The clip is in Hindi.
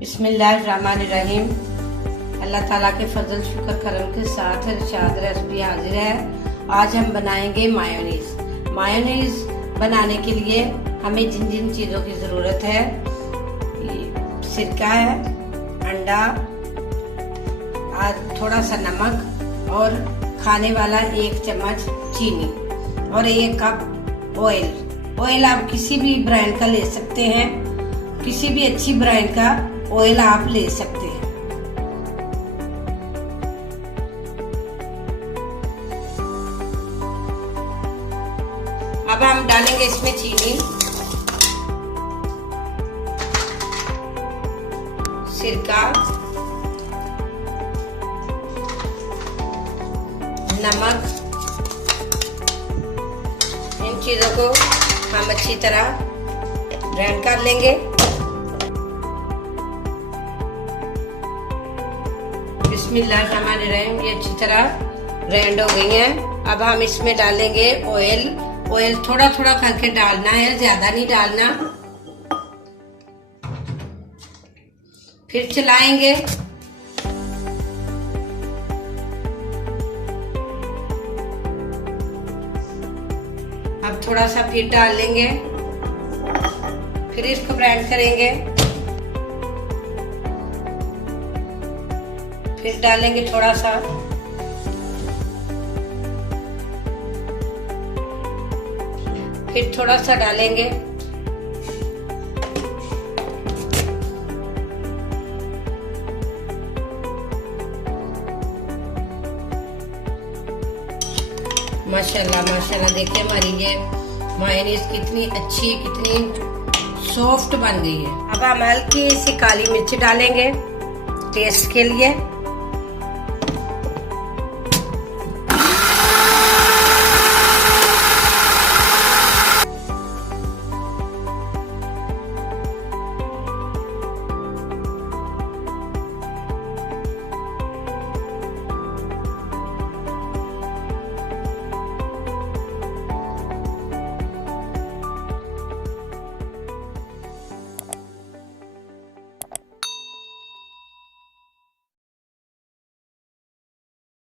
बिस्मिल्लाहिर्रहमानिर्रहीम। अल्लाह ताला के फजल शुक्र करम के साथ इरशाद रेसिपी हाजिर है। आज हम बनाएंगे मायोनीज। मायोनीज बनाने के लिए हमें जिन जिन चीज़ों की ज़रूरत है, सिरका है, अंडा, थोड़ा सा नमक और खाने वाला 1 चम्मच चीनी और 1 कप ऑयल। ऑयल आप किसी भी ब्रांड का ले सकते हैं, किसी भी अच्छी ब्रांड का ऑयल आप ले सकते हैं। अब हम डालेंगे इसमें चीनी, सिरका, नमक। इन चीजों को हम अच्छी तरह ग्राइंड कर लेंगे। बिस्मिल्लाहिर्रहमानिर्रहीम। ये अच्छी तरह ग्राइंड हो गई हैं। अब हम इसमें डालेंगे ऑयल। ऑयल थोड़ा थोड़ा करके डालना है, ज्यादा नहीं डालना। फिर चलाएंगे। अब थोड़ा सा फिर डाल लेंगे, फिर इसको ग्राइंड करेंगे। फिर डालेंगे थोड़ा सा, फिर थोड़ा सा डालेंगे। माशाल्लाह माशाल्लाह, देखिए हमारी ये मायोनीज कितनी अच्छी, कितनी सॉफ्ट बन गई है। अब हम हल्की सी काली मिर्च डालेंगे टेस्ट के लिए।